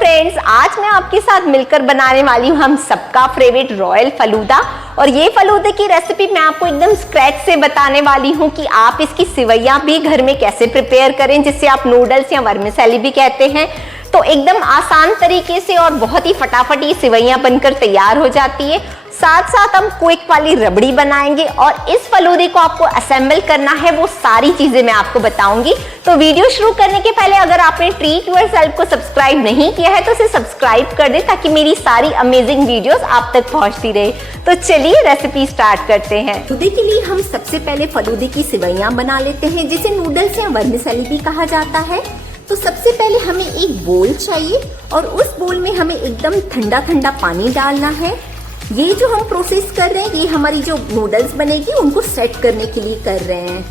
Friends, आज मैं आपके साथ मिलकर बनाने वाली हूँ हम सबका फेवरेट रॉयल फलूदा। और ये फलूदे की रेसिपी मैं आपको एकदम स्क्रैच से बताने वाली हूँ कि आप इसकी सिवैयाँ भी घर में कैसे प्रिपेयर करें, जिसे आप नूडल्स या वर्मिसेली भी कहते हैं। तो एकदम आसान तरीके से और बहुत ही फटाफट ये सिवैयाँ बनकर तैयार हो जाती है। साथ साथ हम क्विक वाली रबड़ी बनाएंगे और इस फलूदे को आपको असेंबल करना है, वो सारी चीजें मैं आपको बताऊंगी। तो वीडियो शुरू करने के पहले अगर आपने ट्रीट योरसेल्फ को सब्सक्राइब नहीं किया है तो इसे सब्सक्राइब कर दें ताकि मेरी सारी अमेजिंग वीडियोस आप तक पहुंचती रहे। तो चलिए रेसिपी स्टार्ट करते हैं। फलूदे के लिए हम सबसे पहले फलूदे की सिवैयां बना लेते हैं, जिसे नूडल्स या वर्मिसेली भी कहा जाता है। तो सबसे पहले हमें एक बोल चाहिए और उस बोल में हमें एकदम ठंडा ठंडा पानी डालना है। ये जो हम प्रोसेस कर रहे हैं ये हमारी जो नूडल्स बनेगी उनको सेट करने के लिए कर रहे हैं।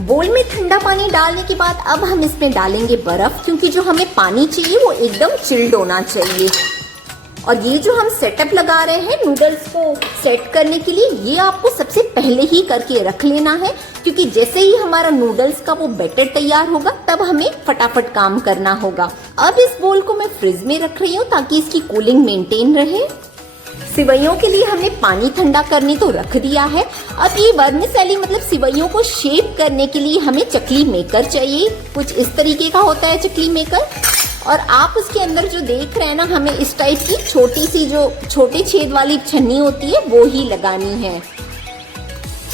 बोल में ठंडा पानी डालने के बाद अब हम इसमें डालेंगे बर्फ, क्योंकि जो हमें पानी चाहिए वो एकदम चिल्ड होना चाहिए। और ये जो हम सेटअप लगा रहे हैं नूडल्स को सेट करने के लिए, ये आपको सबसे पहले ही करके रख लेना है, क्योंकि जैसे ही हमारा नूडल्स का वो बैटर तैयार होगा तब हमें फटाफट काम करना होगा। अब इस बोल को मैं फ्रिज में रख रही हूँ ताकि इसकी कूलिंग मेंटेन रहे। सिवैयों के लिए हमने पानी ठंडा करने तो रख दिया है। अब ये वर्मिसेली मतलब सिवैयों को शेप करने के लिए हमें चकली मेकर चाहिए। कुछ इस तरीके का होता है चकली मेकर, और आप उसके अंदर जो देख रहे हैं ना, हमें इस टाइप की छोटी सी जो छोटे छेद वाली छन्नी होती है वो ही लगानी है।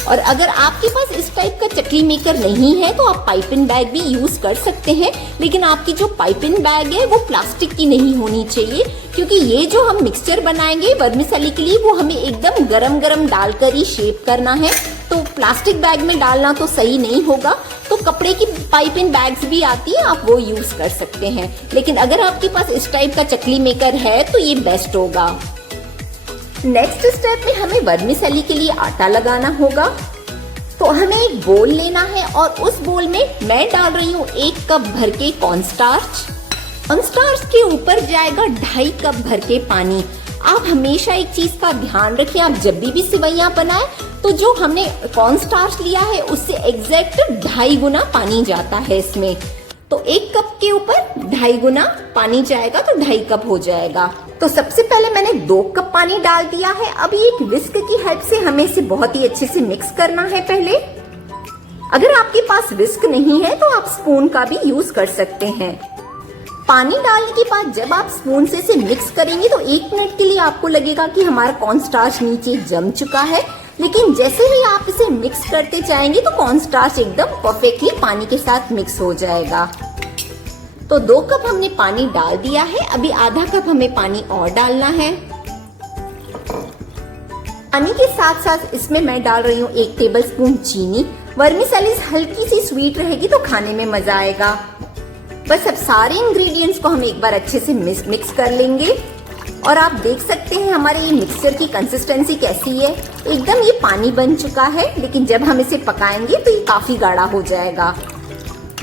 और अगर आपके पास इस टाइप का चकली मेकर नहीं है तो आप पाइपिंग बैग भी यूज कर सकते हैं, लेकिन आपकी जो पाइपिंग बैग है वो प्लास्टिक की नहीं होनी चाहिए, क्योंकि ये जो हम मिक्सचर बनाएंगे वर्मिसेली के लिए वो हमें एकदम गरम गरम डालकर ही शेप करना है। तो प्लास्टिक बैग में डालना तो सही नहीं होगा। तो कपड़े की पाइपिंग बैग्स भी आती है, आप वो यूज कर सकते हैं। लेकिन अगर आपके पास इस टाइप का चकली मेकर है तो ये बेस्ट होगा। नेक्स्ट स्टेप में हमें वर्मिसेली के लिए आटा लगाना होगा। तो हमें एक बोल लेना है और उस बोल में मैं डाल रही हूँ 1 कप भर के कॉर्नस्टार्च। कॉर्नस्टार्च के ऊपर जाएगा 2.5 कप भर के पानी। आप हमेशा एक चीज का ध्यान रखें, आप जब भी सिवैयां बनाएं तो जो हमने कॉर्नस्टार्च लिया है उससे एग्जैक्ट 2.5 गुना पानी जाता है इसमें। तो 1 कप के ऊपर 2.5 गुना पानी जाएगा तो 2.5 कप हो जाएगा। तो सबसे पहले मैंने 2 कप पानी डाल दिया है। अभी एक विस्क की हेल्प से हमें इसे बहुत ही अच्छे से मिक्स करना है पहले। अगर आपके पास विस्क नहीं है तो आप स्पून का भी यूज कर सकते हैं। पानी डालने के बाद जब आप स्पून से इसे मिक्स करेंगे तो 1 मिनट के लिए आपको लगेगा कि हमारा कॉर्नस्टार्च नीचे जम चुका है, लेकिन जैसे ही आप इसे मिक्स करते जाएंगे तो कॉर्नस्टार्च एकदम परफेक्टली पानी के साथ मिक्स हो जाएगा। तो 2 कप हमने पानी डाल दिया है, अभी आधा कप हमें पानी और डालना है। पानी के साथ साथ इसमें मैं डाल रही हूँ 1 टेबलस्पून चीनी। वर्मिसेली हल्की सी स्वीट रहेगी तो खाने में मजा आएगा। बस अब सारे इंग्रेडिएंट्स को हम एक बार अच्छे से मिक्स कर लेंगे। और आप देख सकते हैं हमारे ये मिक्सचर की कंसिस्टेंसी कैसी है, एकदम ये पानी बन चुका है, लेकिन जब हम इसे पकाएंगे तो ये काफी गाढ़ा हो जाएगा।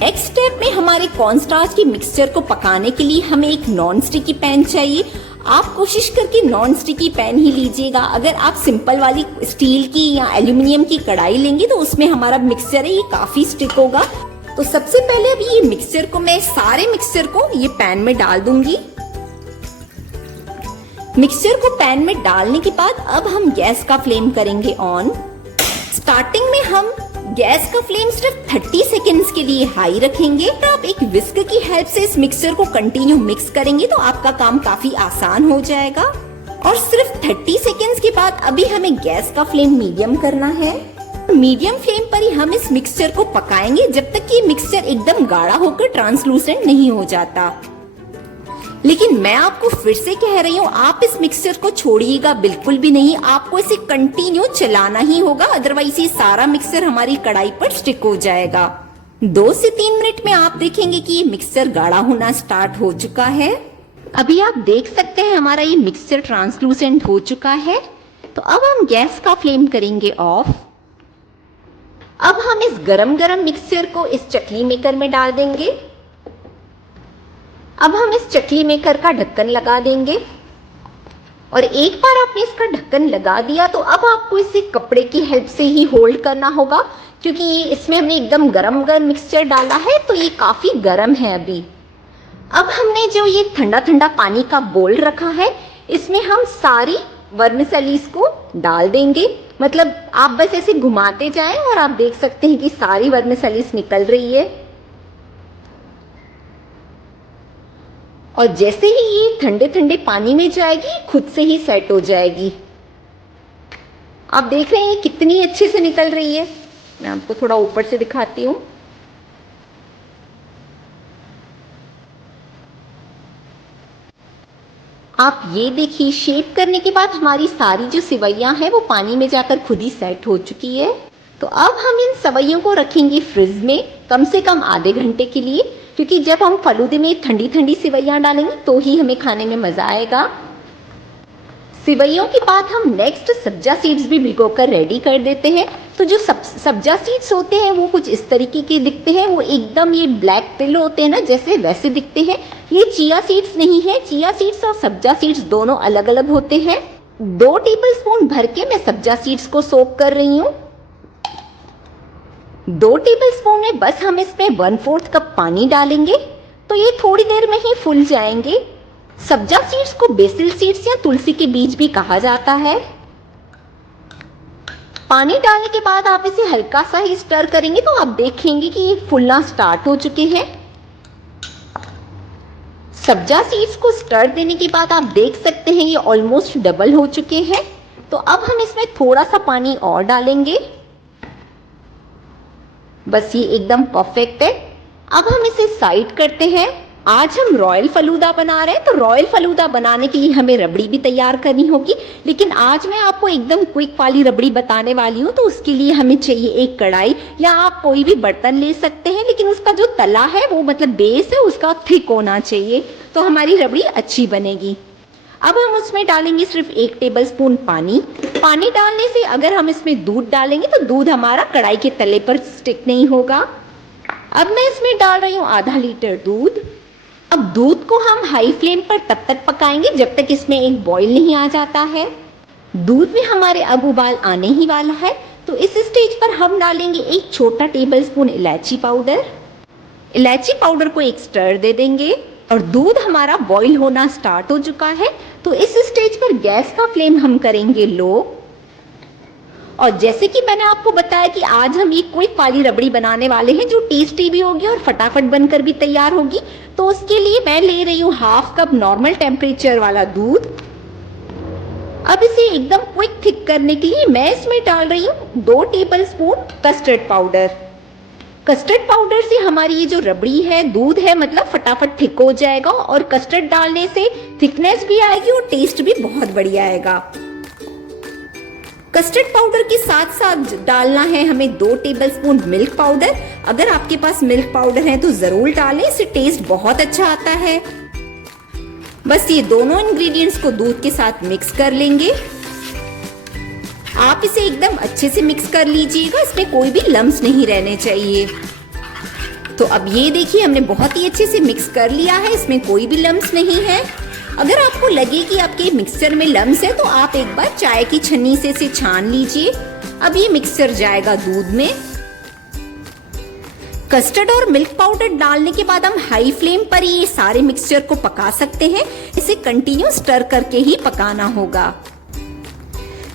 नेक्स्ट स्टेप में हमारे कॉर्नस्टार्च के मिक्सचर को पकाने के लिए हमें एक नॉन स्टिकी पैन चाहिए। आप कोशिश करके नॉन स्टिकी पैन ही लीजिएगा। अगर आप सिंपल वाली स्टील की या एल्यूमिनियम की कढ़ाई लेंगे तो उसमें हमारा मिक्सचर है ये काफी स्टिक होगा। तो सबसे पहले अभी ये मिक्सचर को मैं सारे मिक्सचर को ये पैन में डाल दूंगी। मिक्सचर को पैन में डालने के बाद अब हम गैस का फ्लेम करेंगे ऑन। स्टार्टिंग में हम गैस का फ्लेम सिर्फ 30 सेकेंड्स के लिए हाई रखेंगे। तो आप एक विस्क की हेल्प से इस मिक्सचर को कंटिन्यू मिक्स करेंगे तो आपका काम काफी आसान हो जाएगा। और सिर्फ 30 सेकेंड्स के बाद अभी हमें गैस का फ्लेम मीडियम करना है। मीडियम फ्लेम पर ही हम इस मिक्सचर को पकाएंगे जब तक कि मिक्सचर एकदम गाढ़ा होकर ट्रांसलूसेंट नहीं हो जाता। लेकिन मैं आपको फिर से कह रही हूँ, आप इस मिक्सचर को छोड़िएगा बिल्कुल भी नहीं, आपको इसे कंटिन्यू चलाना ही होगा, अदरवाइज ये सारा मिक्सचर हमारी कढ़ाई पर स्टिक हो जाएगा। 2 से 3 मिनट में आप देखेंगे कि ये मिक्सचर गाढ़ा होना स्टार्ट हो चुका है। अभी आप देख सकते हैं हमारा ये मिक्सचर ट्रांसलूसेंट हो चुका है। तो अब हम गैस का फ्लेम करेंगे ऑफ। अब हम इस गरम गरम मिक्सचर को इस चकली मेकर में डाल देंगे। अब हम इस चकली मेकर का ढक्कन लगा देंगे और एक बार आपने इसका ढक्कन लगा दिया तो अब आपको इसे कपड़े की हेल्प से ही होल्ड करना होगा, क्योंकि इसमें हमने एकदम गरम गरम मिक्सचर डाला है तो ये काफ़ी गरम है अभी। अब हमने जो ये ठंडा ठंडा पानी का बोल रखा है, इसमें हम सारी वर्मिसेलीज को डाल देंगे। मतलब आप बस ऐसे घुमाते जाएं और आप देख सकते हैं कि सारी वर्मिसेलीज निकल रही है। और जैसे ही ये ठंडे ठंडे पानी में जाएगी, खुद से ही सेट हो जाएगी। आप देख रहे हैं कितनी अच्छे से निकल रही है। मैं आपको थोड़ा ऊपर से दिखाती हूँ। आप ये देखिए, शेक करने के बाद हमारी सारी जो सिवैयाँ हैं वो पानी में जाकर खुद ही सेट हो चुकी है। तो अब हम इन सवैयों को रखेंगे फ्रिज में कम से कम आधे घंटे के लिए, क्योंकि जब हम फलूदे में ठंडी ठंडी सिवैयाँ डालेंगे तो ही हमें खाने में मज़ा आएगा। सिवैयों के बाद हम नेक्स्ट सब्जा सीड्स भी भिगोकर रेडी कर देते हैं। तो जो सब्जा सीड्स होते हैं वो कुछ इस तरीके के दिखते हैं। वो एकदम ये ब्लैक तिल होते हैं ना, जैसे वैसे दिखते हैं। ये चिया सीड्स नहीं है। चिया सीड्स और सब्जा सीड्स दोनों अलग अलग होते हैं। 2 टेबलस्पून भर के मैं सब्जा सीड्स को सोक कर रही हूँ। 2 टेबलस्पून में बस हम इसमें 1/4 कप पानी डालेंगे, तो ये थोड़ी देर में ही फूल जाएंगे। सब्जा सीड्स को बेसिल सीड्स या तुलसी के बीज भी कहा जाता है। पानी डालने के बाद आप इसे हल्का सा ही स्टर करेंगे तो आप देखेंगे कि ये फूलना स्टार्ट हो चुके हैं। सब्जा सीड्स को स्टर देने के बाद आप देख सकते हैं ये ऑलमोस्ट डबल हो चुके हैं। तो अब हम इसमें थोड़ा सा पानी और डालेंगे। बस ये एकदम परफेक्ट है। अब हम इसे साइड करते हैं। आज हम रॉयल फलूदा बना रहे हैं, तो रॉयल फलूदा बनाने के लिए हमें रबड़ी भी तैयार करनी होगी। लेकिन आज मैं आपको एकदम क्विक वाली रबड़ी बताने वाली हूँ। तो उसके लिए हमें चाहिए एक कढ़ाई, या आप कोई भी बर्तन ले सकते हैं, लेकिन उसका जो तला है वो मतलब बेस है उसका थिक होना चाहिए, तो हमारी रबड़ी अच्छी बनेगी। अब हम उसमें डालेंगे सिर्फ 1 टेबलस्पून पानी। पानी डालने से अगर हम इसमें दूध डालेंगे तो दूध हमारा कढ़ाई के तले पर स्टिक नहीं होगा। अब मैं इसमें डाल रही हूँ आधा लीटर दूध। अब दूध को हम हाई फ्लेम पर तब तक पकाएंगे जब तक इसमें एक बॉईल नहीं आ जाता है। दूध में हमारे अब उबाल आने ही वाला है, तो इस स्टेज पर हम डालेंगे 1 छोटा टेबलस्पून इलायची पाउडर। इलायची पाउडर को एक स्टर दे देंगे और दूध हमारा बॉईल होना स्टार्ट हो चुका है। तो इस स्टेज पर गैस का फ्लेम हम करेंगे लो। और जैसे कि मैंने आपको बताया कि आज हम ये क्विक वाली रबड़ी बनाने वाले हैं जो टेस्टी भी होगी और फटाफट बनकर भी तैयार होगी। तो उसके लिए मैं ले रही हूँ 1/2 कप नॉर्मल टेम्परेचर वाला दूध। अब इसे एकदम क्विक थिक करने के लिए मैं इसमें डाल रही हूँ 2 tablespoon custard powder. Custard powder से हमारी ये जो रबड़ी है, दूध है, मतलब फटाफट थिक हो जाएगा और कस्टर्ड डालने से थिकनेस भी आएगी और टेस्ट भी बहुत बढ़िया आएगा। कस्टर्ड पाउडर के साथ साथ डालना है हमें 2 टेबलस्पून मिल्क पाउडर। अगर आपके पास मिल्क पाउडर है तो जरूर डालें, इससे टेस्ट बहुत अच्छा आता है। बस ये दोनों इंग्रेडिएंट्स को दूध के साथ मिक्स कर लेंगे। आप इसे एकदम अच्छे से मिक्स कर लीजिएगा, इसमें कोई भी लम्स नहीं रहने चाहिए। तो अब ये देखिए हमने बहुत ही अच्छे से मिक्स कर लिया है, इसमें कोई भी लम्स नहीं है। अगर आपको लगे कि आपके मिक्सचर में लम्स है तो आप एक बार चाय की छन्नी से इसे छान लीजिए। अब ये मिक्सचर जाएगा दूध में। कस्टर्ड और मिल्क पाउडर डालने के बाद हम हाई फ्लेम पर ये सारे मिक्सचर को पका सकते हैं। इसे कंटिन्यू स्टर करके ही पकाना होगा।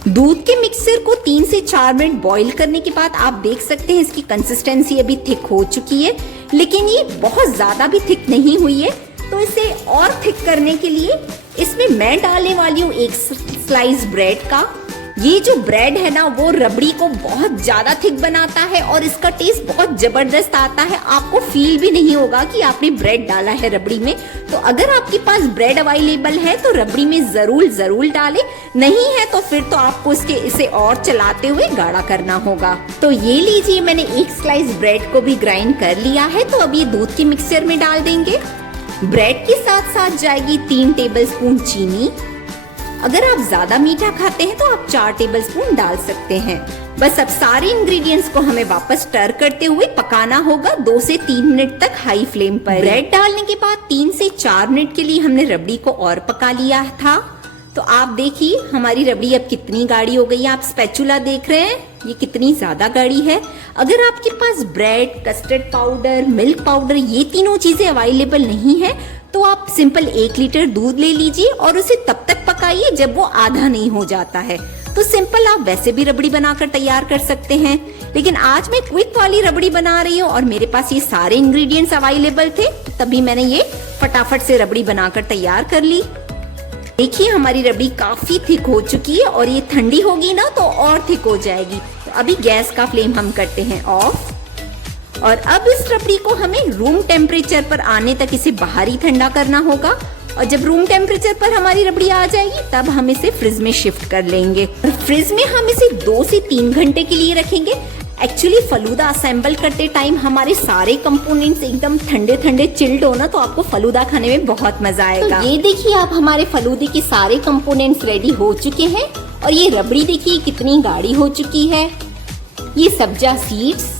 दूध के मिक्सचर को 3 से 4 मिनट बॉईल करने के बाद आप देख सकते हैं इसकी कंसिस्टेंसी अभी थिक हो चुकी है, लेकिन ये बहुत ज्यादा भी थिक नहीं हुई है। तो इसे और थिक करने के लिए इसमें मैं डालने वाली हूँ 1 स्लाइस ब्रेड का। ये जो ब्रेड है ना वो रबड़ी को बहुत ज्यादा थिक बनाता है और इसका टेस्ट बहुत जबरदस्त आता है। आपको फील भी नहीं होगा कि आपने ब्रेड डाला है रबड़ी में। तो अगर आपके पास ब्रेड अवेलेबल है तो रबड़ी में जरूर डालें, नहीं है तो फिर तो आपको इसे और चलाते हुए गाढ़ा करना होगा। तो ये लीजिए, मैंने 1 स्लाइस ब्रेड को भी ग्राइंड कर लिया है। तो अब ये दूध के मिक्सचर में डाल देंगे। ब्रेड के साथ साथ जाएगी 3 टेबलस्पून चीनी। अगर आप ज्यादा मीठा खाते हैं तो आप 4 टेबलस्पून डाल सकते हैं। बस अब सारे इंग्रेडिएंट्स को हमें वापस स्टर करते हुए पकाना होगा 2 से 3 मिनट तक हाई फ्लेम पर। ब्रेड डालने के बाद 3 से 4 मिनट के लिए हमने रबड़ी को और पका लिया था। तो आप देखिए हमारी रबड़ी अब कितनी गाढ़ी हो गई है। आप स्पैचुला देख रहे हैं ये कितनी ज्यादा गाढ़ी है। अगर आपके पास bread, custard powder, milk powder ये तीनों चीजें अवेलेबल नहीं है तो आप सिंपल 1 लीटर दूध ले लीजिए और उसे तब तक पकाइए जब वो आधा नहीं हो जाता है। तो सिंपल आप वैसे भी रबड़ी बनाकर तैयार कर सकते हैं, लेकिन आज मैं क्विक वाली रबड़ी बना रही हूँ और मेरे पास ये सारे इंग्रेडिएंट्स अवेलेबल थे, तभी मैंने ये फटाफट से रबड़ी बनाकर तैयार कर ली। देखिए हमारी रबड़ी काफी थिक हो चुकी है और ये ठंडी होगी ना तो और थिक हो जाएगी। तो अभी गैस का फ्लेम हम करते हैं ऑफ, और अब इस रबड़ी को हमें रूम टेम्परेचर पर आने तक इसे बाहर ही ठंडा करना होगा। और जब रूम टेम्परेचर पर हमारी रबड़ी आ जाएगी तब हम इसे फ्रिज में शिफ्ट कर लेंगे। फ्रिज में हम इसे 2 से 3 घंटे के लिए रखेंगे। एक्चुअली फलूदा असेंबल करते टाइम हमारे सारे कंपोनेंट्स एकदम ठंडे ठंडे चिल्ड हो ना, तो आपको फलूदा खाने में बहुत मजा आएगा। तो ये देखिए अब हमारे फलूदे के सारे कंपोनेंट्स रेडी हो चुके हैं और ये रबड़ी देखिए कितनी गाढ़ी हो चुकी है। ये सब्जा सीड्स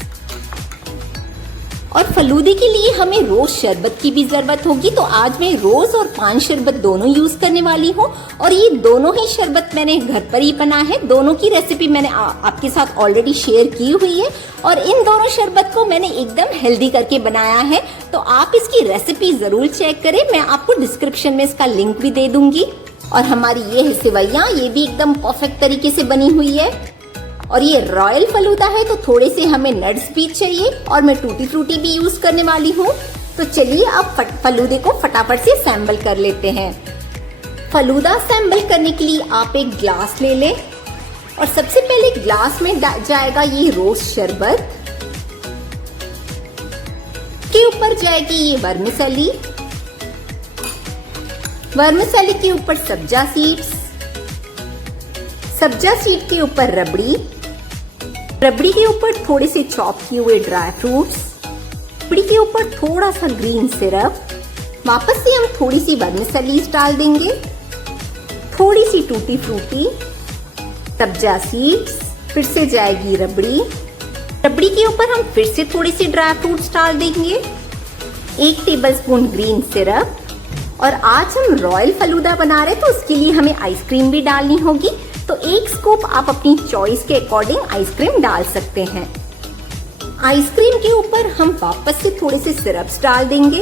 और फलूदे के लिए हमें रोज शरबत की भी जरूरत होगी, तो आज मैं रोज और पान शरबत दोनों यूज करने वाली हूँ। और ये दोनों ही शरबत मैंने घर पर ही बना है। दोनों की रेसिपी मैंने आपके साथ ऑलरेडी शेयर की हुई है और इन दोनों शरबत को मैंने एकदम हेल्दी करके बनाया है, तो आप इसकी रेसिपी जरूर चेक करें। मैं आपको डिस्क्रिप्शन में इसका लिंक भी दे दूंगी। और हमारी ये है सेवैयां, ये भी एकदम परफेक्ट तरीके से बनी हुई है। और ये रॉयल फलूदा है तो थोड़े से हमें नट्स भी चाहिए और मैं टूटी फ्रूटी भी यूज करने वाली हूँ। तो चलिए अब फलूदे को फटाफट से असेंबल कर लेते हैं। फलूदा असेंबल करने के लिए आप एक ग्लास ले लें और सबसे पहले ग्लास में जाएगा ये रोज शरबत, के ऊपर जाएगी ये वर्मिसेली, वर्मिसेली के ऊपर सब्जा सीड्स, सब्जा सीड के ऊपर रबड़ी, रबड़ी के ऊपर थोड़े से चॉप किए हुए ड्राई फ्रूट्स, रबड़ी के ऊपर थोड़ा सा ग्रीन सिरप, वापस से हम थोड़ी सी वर्मिसेलीज डाल देंगे, थोड़ी सी टूटी फ्रूटी, सब्जा सीड्स, फिर से जाएगी रबड़ी, रबड़ी के ऊपर हम फिर से थोड़ी सी ड्राई फ्रूट्स डाल देंगे, 1 टेबलस्पून ग्रीन सिरप। और आज हम रॉयल फलूदा बना रहे तो उसके लिए हमें आइसक्रीम भी डालनी होगी, तो 1 स्कूप आप अपनी चॉइस के अकॉर्डिंग आइसक्रीम डाल सकते हैं। आइसक्रीम के ऊपर हम वापस से थोड़े से सिरप्स डाल देंगे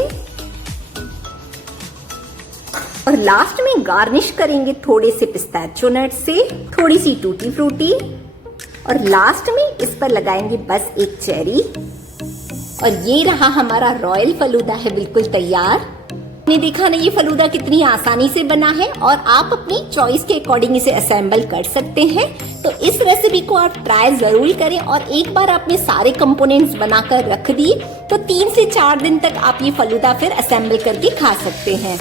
और लास्ट में गार्निश करेंगे थोड़े से पिस्ताचियो नट से, थोड़ी सी टूटी फ्रूटी और लास्ट में इस पर लगाएंगे बस एक चेरी। और ये रहा हमारा रॉयल फलूदा है बिल्कुल तैयार। आपने देखा ना ये फलूदा कितनी आसानी से बना है और आप अपनी चॉइस के अकॉर्डिंग इसे असेंबल कर सकते हैं। तो इस रेसिपी को आप ट्राई जरूर करें और एक बार आपने सारे कंपोनेंट्स बनाकर रख दिए तो 3 से 4 दिन तक आप ये फलूदा फिर असेंबल करके खा सकते हैं।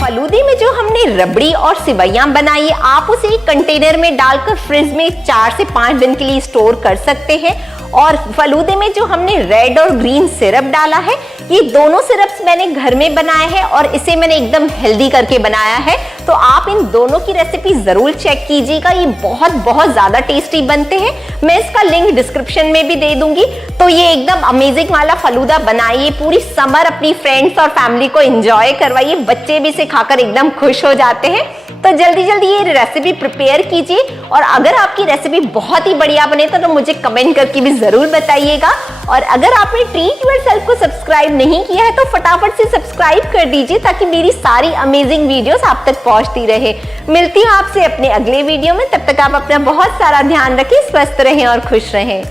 फलूदे में जो हमने रबड़ी और सेवैयां बनाई है, आप उसे एक कंटेनर में डालकर फ्रिज में 4 से 5 दिन के लिए स्टोर कर सकते हैं। और फलूदे में जो हमने रेड और ग्रीन सिरप डाला है, ये दोनों सिरप्स मैंने घर में बनाए हैं और इसे मैंने एकदम हेल्दी करके बनाया है। तो आप इन दोनों की रेसिपी जरूर चेक कीजिएगा, ये बहुत बहुत ज्यादा टेस्टी बनते हैं। मैं इसका लिंक डिस्क्रिप्शन में भी दे दूंगी। तो ये एकदम अमेजिंग वाला फलूदा बनाइए, पूरी समर अपनी फ्रेंड्स और फैमिली को एंजॉय करवाइए, बच्चे भी इसे खाकर एकदम खुश हो जाते हैं। तो जल्दी जल्दी ये रेसिपी प्रिपेयर कीजिए और अगर आपकी रेसिपी बहुत ही बढ़िया बने तो मुझे कमेंट करके भी जरूर बताइएगा। और अगर आपने ट्रीट योरसेल्फ को सब्सक्राइब नहीं किया है तो फटाफट से सब्सक्राइब कर दीजिए ताकि मेरी सारी अमेजिंग वीडियोस आप तक पहुंचती रहे। मिलती हूँ आपसे अपने अगले वीडियो में, तब तक आप अपना बहुत सारा ध्यान रखें, स्वस्थ रहें और खुश रहें।